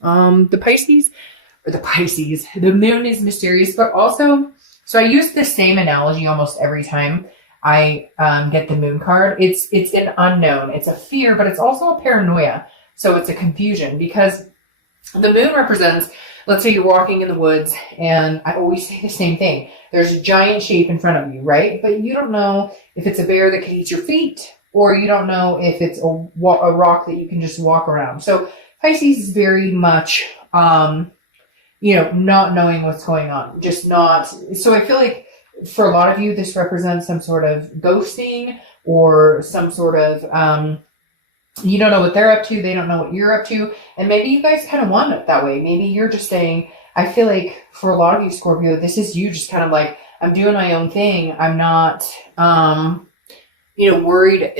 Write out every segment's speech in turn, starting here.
The moon is mysterious, but also, so I use the same analogy almost every time I get the moon card. It's an unknown. It's a fear, but it's also a paranoia. So it's a confusion because the moon represents, let's say you're walking in the woods, and I always say the same thing. There's a giant shape in front of you, right? But you don't know if it's a bear that could eat your feet, or you don't know if it's a rock that you can just walk around. So Pisces is very much, not knowing what's going on, just not. So I feel like for a lot of you, this represents some sort of ghosting or some sort of, you don't know what they're up to. They don't know what you're up to. And maybe you guys kind of want it that way. Maybe you're just saying, I feel like for a lot of you, Scorpio, this is you just kind of like, I'm doing my own thing. I'm not, worried.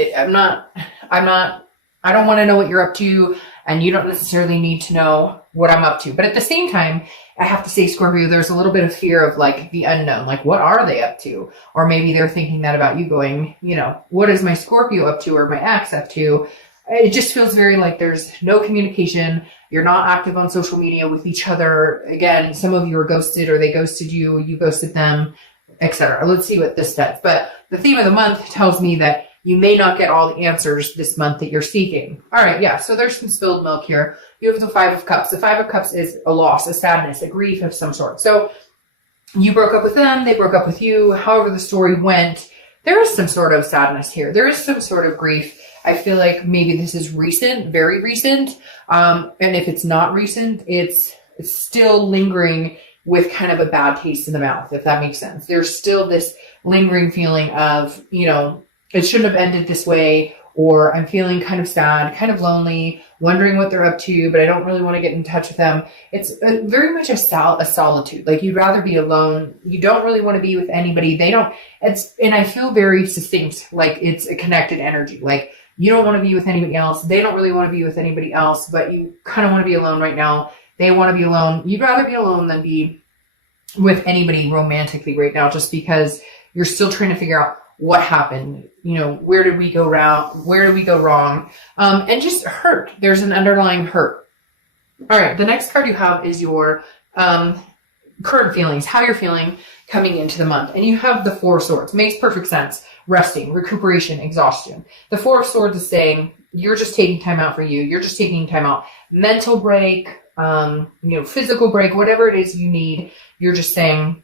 I don't want to know what you're up to. And you don't necessarily need to know what I'm up to. But at the same time, I have to say, Scorpio, there's a little bit of fear of like the unknown. Like, what are they up to? Or maybe they're thinking that about you going, what is my Scorpio up to or my ex up to? It just feels very like there's no communication. You're not active on social media with each other. Again, some of you are ghosted or they ghosted you, you ghosted them, etc. Let's see what this says. But the theme of the month tells me that you may not get all the answers this month that you're seeking. All right, yeah, so there's some spilled milk here. You have the Five of Cups. The Five of Cups is a loss, a sadness, a grief of some sort. So you broke up with them, they broke up with you. However the story went, there is some sort of sadness here. There is some sort of grief. I feel like maybe this is recent, very recent. And if it's not recent, it's still lingering with kind of a bad taste in the mouth, if that makes sense. There's still this lingering feeling of, it shouldn't have ended this way, or I'm feeling kind of sad, kind of lonely, wondering what they're up to, but I don't really want to get in touch with them. It's very much a solitude. Like, you'd rather be alone. You don't really want to be with anybody. And I feel very succinct, like it's a connected energy. Like, you don't want to be with anybody else. They don't really want to be with anybody else, but you kind of want to be alone right now. They want to be alone. You'd rather be alone than be with anybody romantically right now, just because you're still trying to figure out what happened. Where did we go wrong? Where did we go wrong? And just hurt. There's an underlying hurt. All right. The next card you have is your current feelings, how you're feeling coming into the month. And you have the Four of Swords. Makes perfect sense. Resting, recuperation, exhaustion. The Four of Swords is saying you're just taking time out for you. You're just taking time out. Mental break, physical break, whatever it is you need. You're just saying,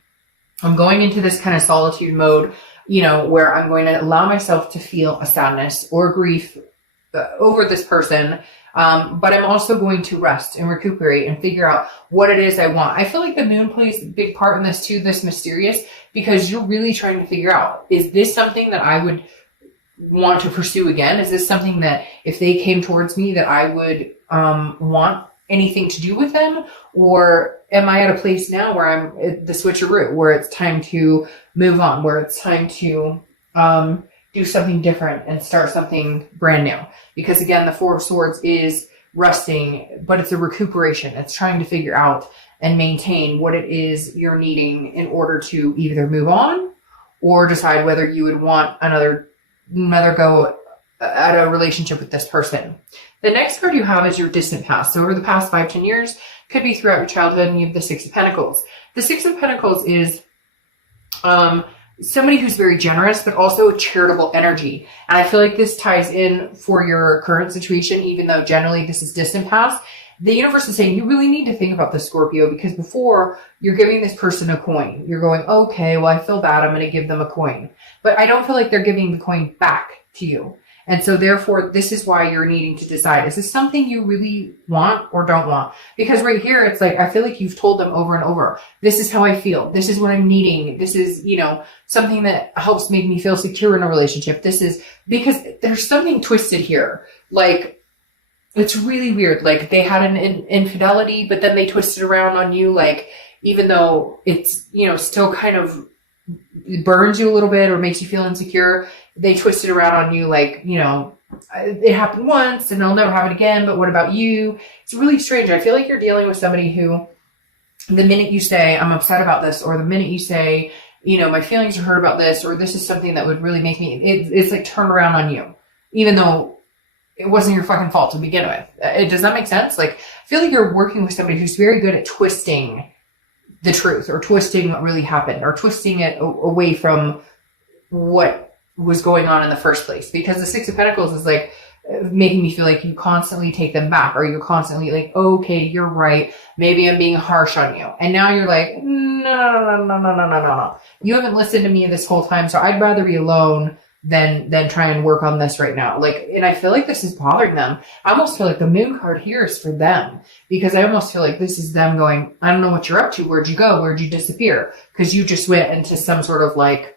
I'm going into this kind of solitude mode, where I'm going to allow myself to feel a sadness or grief over this person. But I'm also going to rest and recuperate and figure out what it is I want. I feel like the moon plays a big part in this too, this mysterious, because you're really trying to figure out, is this something that I would want to pursue again? Is this something that if they came towards me that I would want anything to do with them? Or am I at a place now where I'm at the switcheroo, where it's time to move on, where it's time to do something different and start something brand new? Because again, the Four of Swords is resting, but it's a recuperation. It's trying to figure out and maintain what it is you're needing in order to either move on or decide whether you would want another go at a relationship with this person. The next card you have is your distant past. So over the past 5-10 years, could be throughout your childhood, and you have the Six of Pentacles. The Six of Pentacles is somebody who's very generous, but also a charitable energy. And I feel like this ties in for your current situation, even though generally this is distant past. The universe is saying you really need to think about this, Scorpio, because before you're giving this person a coin. You're going, okay, well, I feel bad. I'm going to give them a coin. But I don't feel like they're giving the coin back to you. And so therefore, this is why you're needing to decide, is this something you really want or don't want? Because right here, it's like, I feel like you've told them over and over, this is how I feel. This is what I'm needing. This is, something that helps make me feel secure in a relationship. This is because there's something twisted here. Like, it's really weird. Like, they had an infidelity, but then they twisted around on you. Like, even though it's, still kind of burns you a little bit or makes you feel insecure, they twisted around on you like, it happened once and it'll never happen again, but what about you? It's really strange. I feel like you're dealing with somebody who, the minute you say, I'm upset about this, or the minute you say, my feelings are hurt about this, or this is something that would really make me, it's like turn around on you. Even though it wasn't your fucking fault to begin with. Does that make sense? Like, I feel like you're working with somebody who's very good at twisting the truth, or twisting what really happened, or twisting it away from what was going on in the first place. Because the Six of Pentacles is like making me feel like you constantly take them back, or you're constantly like, okay, you're right, maybe I'm being harsh on you. And now you're like, no. You haven't listened to me this whole time, so I'd rather be alone than try and work on this right now. Like, and I feel like this is bothering them. I almost feel like the Moon card here is for them, because I almost feel like this is them going, I don't know what you're up to. Where'd you go? Where'd you disappear? Because you just went into some sort of like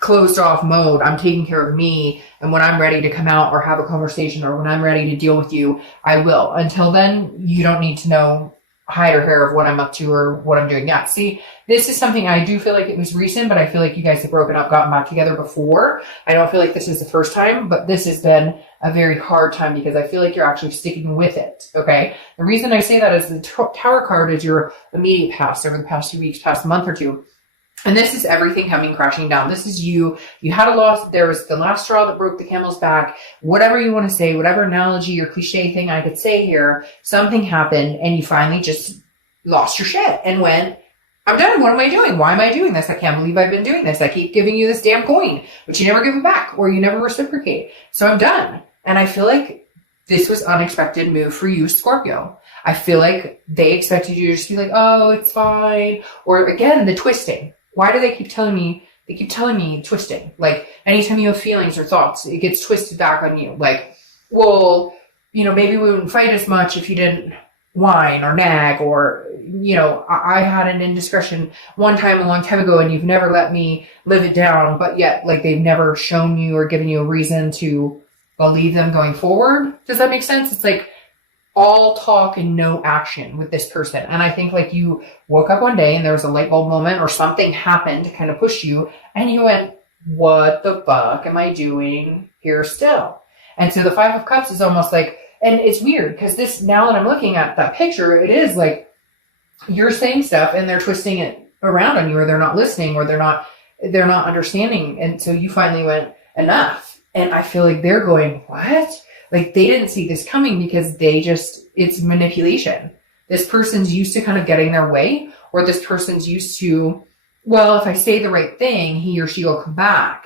closed off mode. I'm taking care of me, and when I'm ready to come out or have a conversation, or when I'm ready to deal with you, I will. Until then, you don't need to know hide or hair of what I'm up to or what I'm doing. Yeah, see, this is something I do feel like it was recent, but I feel like you guys have broken up, gotten back together before. I don't feel like this is the first time, but this has been a very hard time, because I feel like you're actually sticking with it, okay? The reason I say that is the Tower card is your immediate past, over the past few weeks, past month or two. And this is everything coming crashing down. This is you. You had a loss. There was the last straw that broke the camel's back. Whatever you want to say, whatever analogy or cliche thing I could say here, something happened and you finally just lost your shit and went, I'm done. What am I doing? Why am I doing this? I can't believe I've been doing this. I keep giving you this damn coin, but you never give it back, or you never reciprocate. So I'm done. And I feel like this was unexpected move for you, Scorpio. I feel like they expected you to just be like, oh, it's fine. Or again, the twisting. Why do they keep telling me? They keep telling me twisting. Like, anytime you have feelings or thoughts, it gets twisted back on you. Like, well, you know, maybe we wouldn't fight as much if you didn't whine or nag, or, you know, I had an indiscretion one time a long time ago and you've never let me live it down, but yet, like, they've never shown you or given you a reason to believe them going forward. Does that make sense? It's like all talk and no action with this person. And I think like you woke up one day and there was a light bulb moment or something happened to kind of push you, and you went, what the fuck am I doing here still? And so the Five of Cups is almost like, and it's weird because this, now that I'm looking at that picture, it is like you're saying stuff and they're twisting it around on you, or they're not listening, or they're not understanding. And so you finally went, enough. And I feel like they're going, what? Like, they didn't see this coming, because it's manipulation. This person's used to kind of getting their way, or this person's used to, well, if I say the right thing, he or she will come back.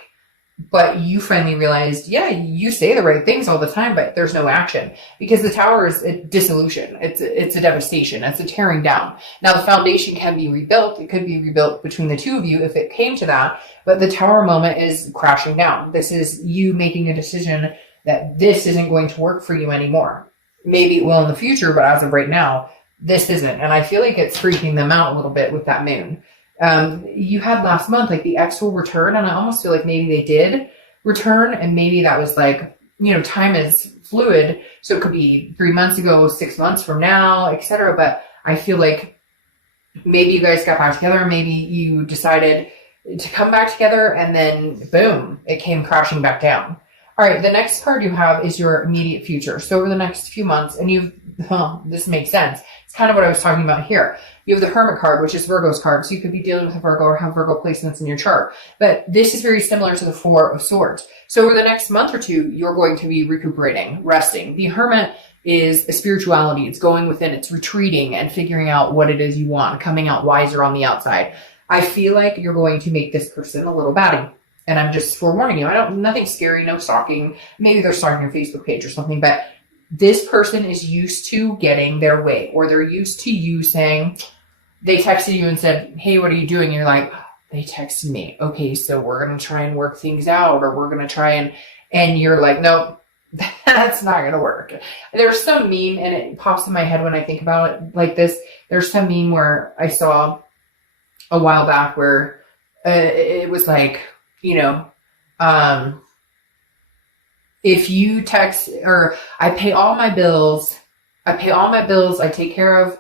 But you finally realized, yeah, you say the right things all the time, but there's no action, because the Tower is a dissolution. It's a devastation. It's a tearing down. Now, the foundation can be rebuilt. It could be rebuilt between the two of you if it came to that. But the Tower moment is crashing down. This is you making a decision that this isn't going to work for you anymore. Maybe it will in the future, but as of right now, this isn't. And I feel like it's freaking them out a little bit with that moon. You had last month, like, the ex will return, and I almost feel like maybe they did return, and maybe that was like, you know, time is fluid, so it could be 3 months ago, 6 months from now, etc. But I feel like maybe you guys got back together, maybe you decided to come back together, and then boom, it came crashing back down. All right, the next card you have is your immediate future. So over the next few months, and this makes sense. It's kind of what I was talking about here. You have the Hermit card, which is Virgo's card. So you could be dealing with a Virgo or have Virgo placements in your chart. But this is very similar to the Four of Swords. So over the next month or two, you're going to be recuperating, resting. The Hermit is a spirituality. It's going within, it's retreating and figuring out what it is you want, coming out wiser on the outside. I feel like you're going to make this person a little batty. And I'm just forewarning you. Nothing scary, no stalking. Maybe they're stalking your Facebook page or something, but this person is used to getting their way, or they're used to you saying, they texted you and said, hey, what are you doing? And you're like, they texted me. Okay, so we're going to try and work things out, or we're going to try and you're like, nope, that's not going to work. There's some meme, and it pops in my head when I think about it like this. There's some meme where I saw a while back where it was like, you know, if you text, or I pay all my bills, I take care of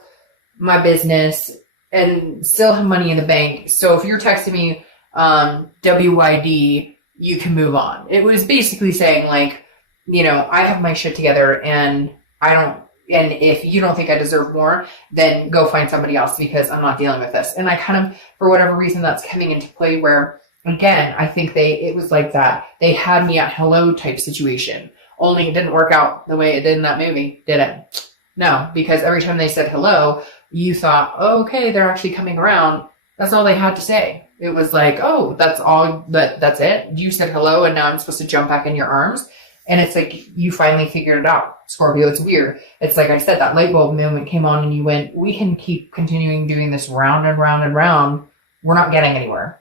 my business and still have money in the bank. So if you're texting me, WYD, you can move on. It was basically saying, like, you know, I have my shit together, and and if you don't think I deserve more, then go find somebody else, because I'm not dealing with this. And I kind of, for whatever reason, that's coming into play where, again, I think it was like that. They had me at hello type situation, Only it didn't work out the way it did in that movie, did it? No, because every time they said hello, you thought, oh, okay, they're actually coming around. That's all they had to say. It was like, oh, that's all, that's it. You said hello and now I'm supposed to jump back in your arms. And it's like, you finally figured it out. Scorpio, it's weird. It's like I said, that light bulb moment came on and you went, we can keep continuing doing this round and round and round. We're not getting anywhere.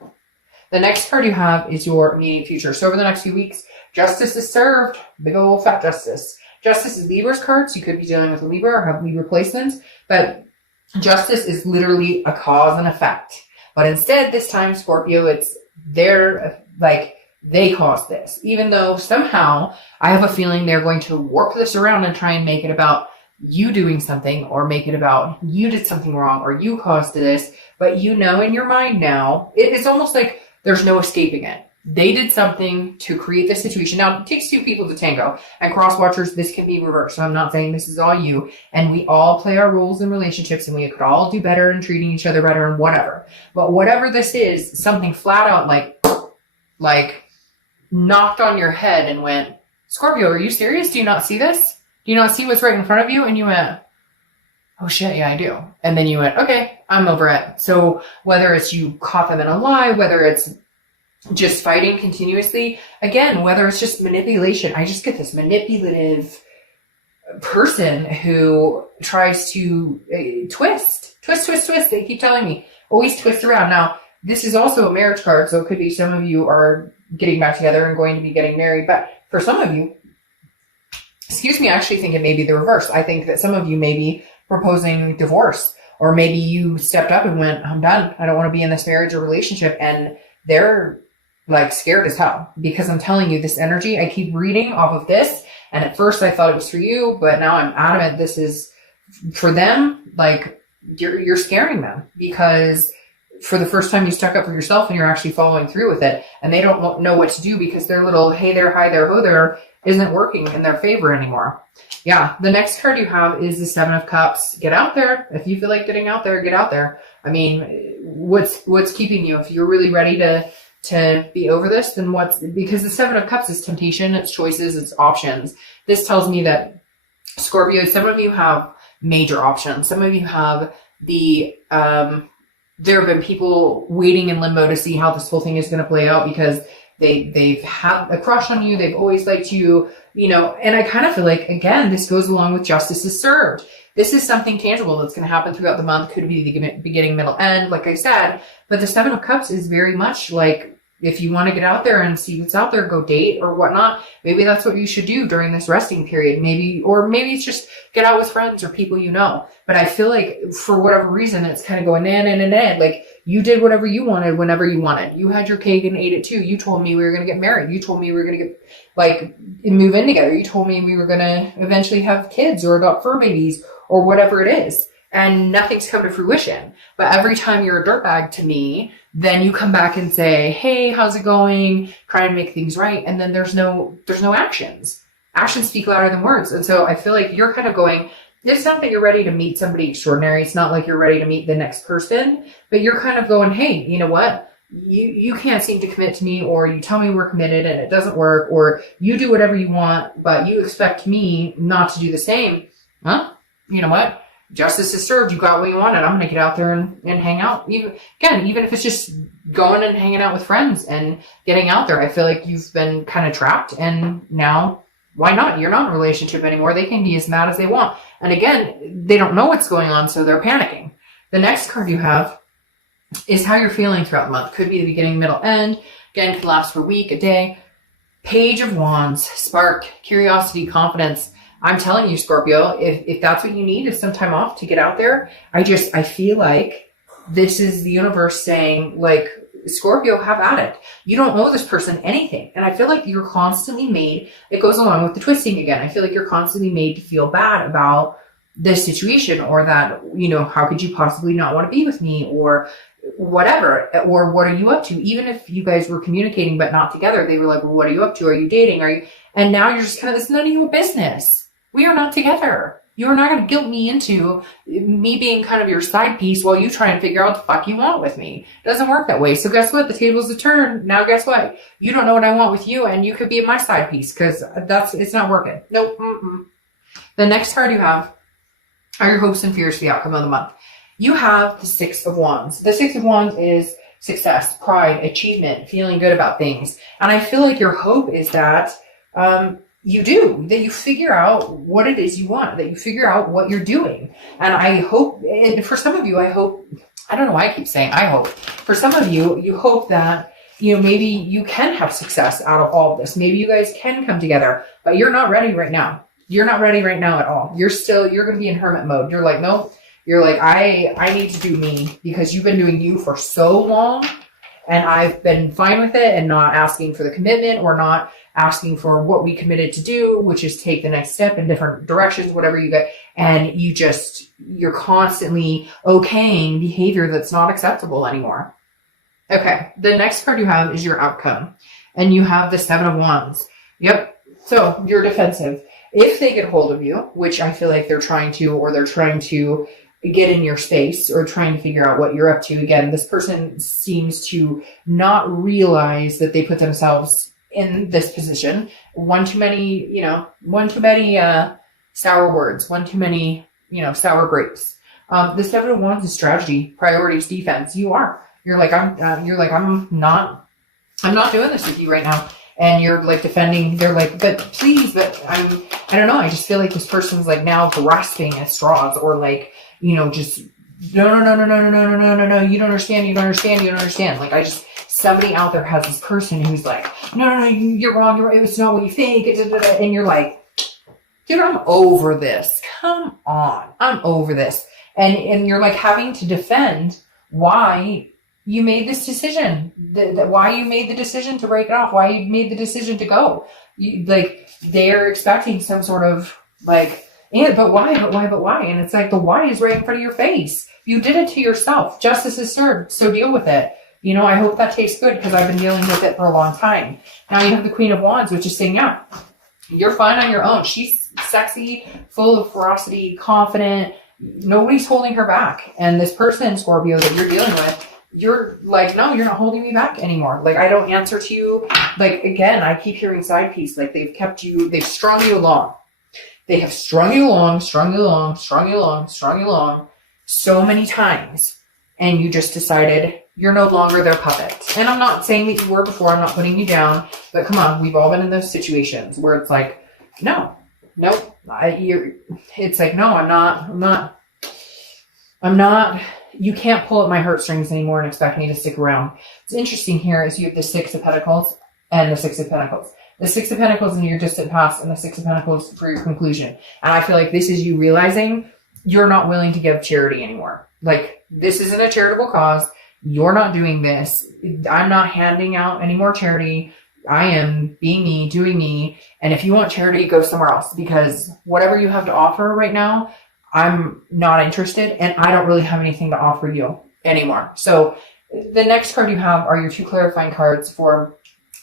The next card you have is your immediate future. So over the next few weeks, justice is served. Big old fat justice. Justice is Libra's card, so you could be dealing with a Libra or have Libra placements. But justice is literally a cause and effect. But instead, this time, Scorpio, it's their, like, they caused this. Even though somehow I have a feeling they're going to warp this around and try and make it about you doing something or make it about you did something wrong or you caused this. But you know in your mind now, it's almost like there's no escaping it. They did something to create this situation. Now, it takes two people to tango. And cross watchers, this can be reversed. So I'm not saying this is all you. And we all play our roles in relationships and we could all do better in treating each other better and whatever. But whatever this is, something flat out like knocked on your head and went, Scorpio, are you serious? Do you not see this? Do you not see what's right in front of you? And you went, oh shit, yeah, I do. And then you went, okay, I'm over it. So whether it's you caught them in a lie, whether it's just fighting continuously, again, whether it's just manipulation, I just get this manipulative person who tries to twist. They keep telling me, always twist around. Now, this is also a marriage card, so it could be some of you are getting back together and going to be getting married. But for some of you, I actually think it may be the reverse. I think that some of you may be proposing divorce, or maybe you stepped up and went, I'm done. I don't want to be in this marriage or relationship. And they're like scared as hell because I'm telling you this energy, I keep reading off of this. And at first I thought it was for you, but now I'm adamant this is for them. Like you're scaring them because for the first time you stuck up for yourself and you're actually following through with it. And they don't know what to do because their little, hey there, hi there, ho there isn't working in their favor anymore. Yeah. The next card you have is the Seven of Cups. Get out there. If you feel like getting out there, get out there. I mean, what's keeping you? If you're really ready to be over this, then because the Seven of Cups is temptation, it's choices, it's options. This tells me that Scorpio, some of you have major options. Some of you have there have been people waiting in limbo to see how this whole thing is going to play out because they've had a crush on you. They've always liked you, and I kind of feel like, again, this goes along with justice is served. This is something tangible that's going to happen throughout the month. Could be the beginning, middle, end, like I said. But the Seven of Cups is very much like, if you want to get out there and see what's out there, go date or whatnot. Maybe that's what you should do during this resting period. Maybe it's just get out with friends or people you know. But I feel like for whatever reason, it's kind of going nah. Like you did whatever you wanted whenever you wanted. You had your cake and ate it too. You told me we were going to get married. You told me we were going to get move in together. You told me we were going to eventually have kids or adopt fur babies or whatever it is. And nothing's come to fruition. But every time you're a dirtbag to me, then you come back and say, hey, how's it going? Try and make things right. And then there's no actions. Actions speak louder than words. And so I feel like you're kind of going, it's not that you're ready to meet somebody extraordinary. It's not like you're ready to meet the next person, but you're kind of going, hey, you know what? You can't seem to commit to me, or you tell me we're committed and it doesn't work, or you do whatever you want, but you expect me not to do the same. Huh? You know what? Justice is served. You got what you wanted. I'm going to get out there and hang out. Even if it's just going and hanging out with friends and getting out there. I feel like you've been kind of trapped, and now why not? You're not in a relationship anymore. They can be as mad as they want. And again, they don't know what's going on, so they're panicking. The next card you have is how you're feeling throughout the month. Could be the beginning, middle, end. Again, could last for a week, a day. Page of Wands, spark, curiosity, confidence. I'm telling you, Scorpio, if that's what you need is some time off to get out there, I feel like this is the universe saying, like, Scorpio, have at it. You don't owe this person anything. And I feel like you're constantly made, it goes along with the twisting again. I feel like you're constantly made to feel bad about this situation, or that, how could you possibly not want to be with me, or whatever, or what are you up to? Even if you guys were communicating but not together, they were like, well, what are you up to? Are you dating? And now you're just kind of, it's none of your business. We are not together. You're not going to guilt me into me being kind of your side piece while you try and figure out what the fuck you want with me. It doesn't work that way. So guess what? The tables have turned. Now guess what? You don't know what I want with you, and you could be my side piece because it's not working. Nope. Mm-mm. The next card you have are your hopes and fears for the outcome of the month. You have the Six of Wands. The Six of Wands is success, pride, achievement, feeling good about things. And I feel like your hope is that that you figure out what it is you want, that you figure out what you're doing. And I hope, and for some of you, I don't know why I keep saying I hope. For some of you, you hope that, maybe you can have success out of all of this. Maybe you guys can come together, but you're not ready right now. You're not ready right now at all. You're going to be in hermit mode. You're like, no, you're like, I need to do me because you've been doing you for so long and I've been fine with it and not asking for the commitment or not asking for what we committed to do, which is take the next step in different directions, whatever you get. And you're constantly okaying behavior that's not acceptable anymore. Okay. The next card you have is your outcome and you have the Seven of Wands. Yep. So you're defensive. If they get hold of you, which I feel like they're trying to get in your space or trying to figure out what you're up to. Again, this person seems to not realize that they put themselves in this position. One too many sour words, one too many, sour grapes. The Seven of Wands is strategy, priorities, defense. You're like, I'm not doing this with you right now. And you're like defending, they're like, but please, but I don't know. I just feel like this person's like now grasping at straws or like, just no. You don't understand. Like somebody out there has this person who's like, no, you're wrong. It's not what you think. And you're like, dude, I'm over this. Come on. I'm over this. And you're like having to defend why you made this decision, why you made the decision to break it off, why you made the decision to go. They're expecting some sort of like, but why? And it's like the why is right in front of your face. You did it to yourself. Justice is served, so deal with it. I hope that tastes good because I've been dealing with it for a long time. Now you have the Queen of Wands, which is saying, yeah, you're fine on your own. She's sexy, full of ferocity, confident. Nobody's holding her back. And this person, Scorpio, that you're dealing with, you're like, no, you're not holding me back anymore. Like, I don't answer to you. Like, again, I keep hearing side piece. Like, they've strung you along. They have strung you along so many times. And you just decided you're no longer their puppet. And I'm not saying that you were before. I'm not putting you down. But come on, we've all been in those situations where it's like, no, it's like, no, I'm not. You can't pull at my heartstrings anymore and expect me to stick around. What's interesting here is you have the Six of Pentacles and the Six of Pentacles. The Six of Pentacles in your distant past and the Six of Pentacles for your conclusion. And I feel like this is you realizing you're not willing to give charity anymore. Like, this isn't a charitable cause. You're not doing this. I'm not handing out any more charity. I am being me, doing me. And if you want charity, go somewhere else because whatever you have to offer right now, I'm not interested and I don't really have anything to offer you anymore. So the next card you have are your two clarifying cards for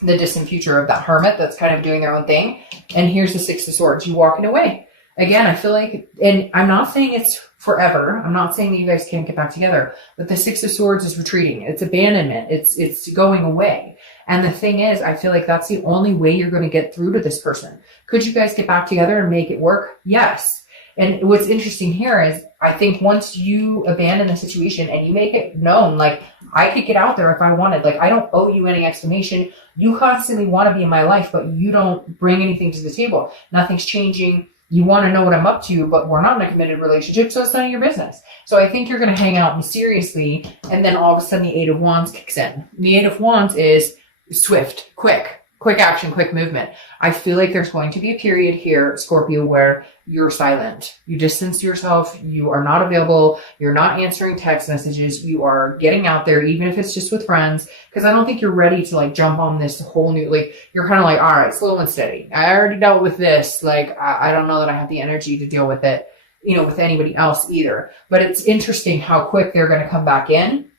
the distant future of that hermit that's kind of doing their own thing. And here's the Six of Swords, you walking away. Again, I feel like, and I'm not saying it's forever. I'm not saying that you guys can't get back together, but the Six of Swords is retreating. It's abandonment. It's going away. And the thing is, I feel like that's the only way you're going to get through to this person. Could you guys get back together and make it work? Yes. And what's interesting here is I think once you abandon the situation and you make it known, like I could get out there if I wanted, like I don't owe you any explanation. You constantly want to be in my life, but you don't bring anything to the table. Nothing's changing. You want to know what I'm up to, but we're not in a committed relationship, so it's none of your business. So I think you're going to hang out mysteriously, and then all of a sudden the Eight of Wands kicks in. The Eight of Wands is swift, quick action, quick movement. I feel like there's going to be a period here, Scorpio, where you're silent. You distance yourself. You are not available. You're not answering text messages. You are getting out there, even if it's just with friends, because I don't think you're ready to like jump on this whole new, like you're kind of like, all right, slow and steady. I already dealt with this. Like, I don't know that I have the energy to deal with it, with anybody else either. But it's interesting how quick they're going to come back in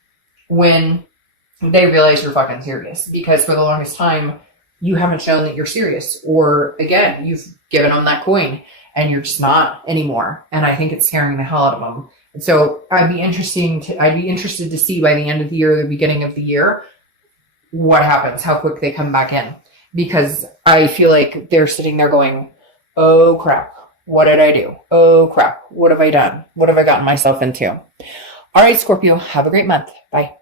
when they realize you're fucking serious, because for the longest time, you haven't shown that you're serious, or again, you've given them that coin and you're just not anymore. And I think it's scaring the hell out of them. And so I'd be interested to see by the end of the year, or the beginning of the year, what happens, how quick they come back in, because I feel like they're sitting there going, oh crap, what did I do? Oh crap, what have I done? What have I gotten myself into? All right, Scorpio, have a great month. Bye.